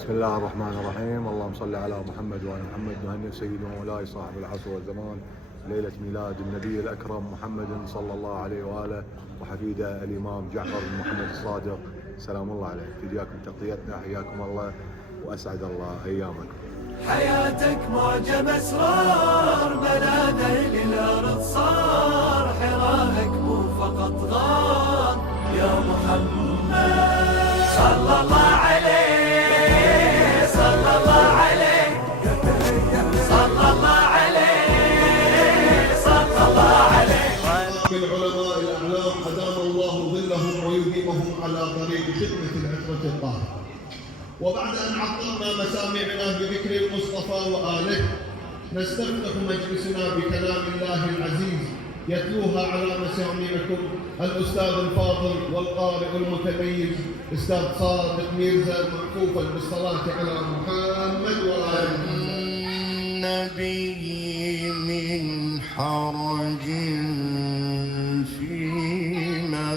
بسم الله الرحمن الرحيم. اللهم صل على محمد وعلى محمد. نهنئ سيدنا ومولاي صاحب العصر والزمان ليلة ميلاد النبي الأكرم محمد صلى الله عليه وآله وحفيده الإمام جعفر بن محمد الصادق سلام الله عليه. تجاكم تغطيتنا، حياكم الله وأسعد الله أيامكم. حياتك معجب أسرار، ملاذه للأرض صار، حراءك مو فقط غار يا محمد صلى الله عليه، صلى الله عليه، صلى الله عليه، صلى الله عليه. بالعلماء الأعلام أدام الله ظلهم ويديمهم على طريق خدمة العترة الطاهرة. وبعد أن عطرنا مسامعنا بذكر المصطفى وآله، نستفتح مجلسنا بكلام الله العزيز يتلوها على مسامعكم الأستاذ الفاضل والقارئ المتميز أستاذ صادق ميرزا، محفوفا بالصلاة على محمد وآله. النبي من حرج فيما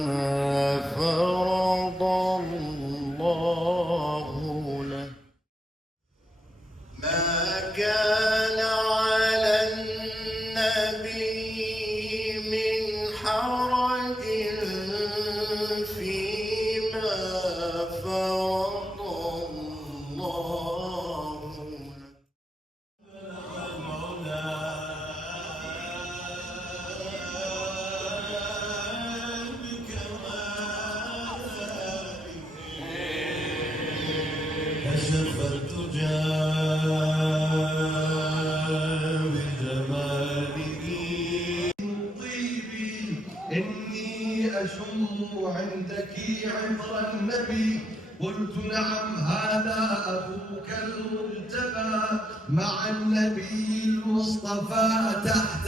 فرض الله له، ما كان على النبي من حرج فيما فرض الله له. كشف الدجى بجماله طيبي، إني أشم عندك عطر النبي. قلت نعم، هذا أبوك المجتبى مع النبي المصطفى تحت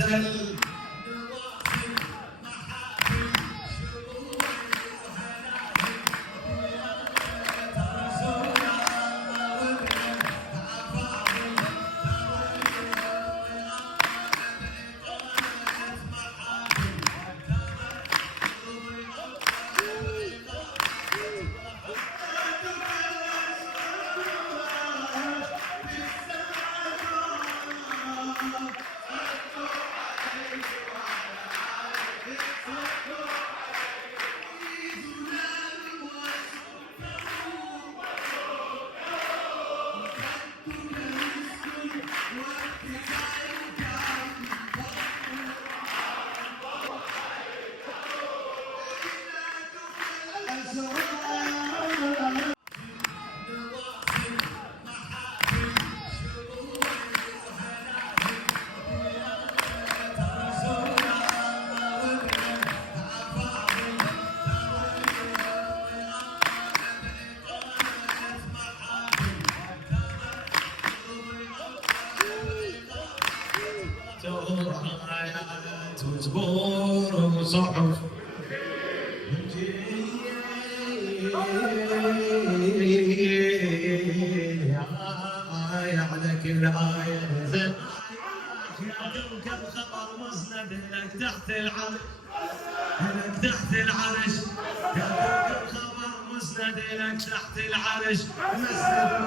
وزبور وصحف عليك الآية نزل كوكب خبر مسند لك تحت العرش، لك تحت العرش يا كوكب خبر مسند لك تحت العرش مسند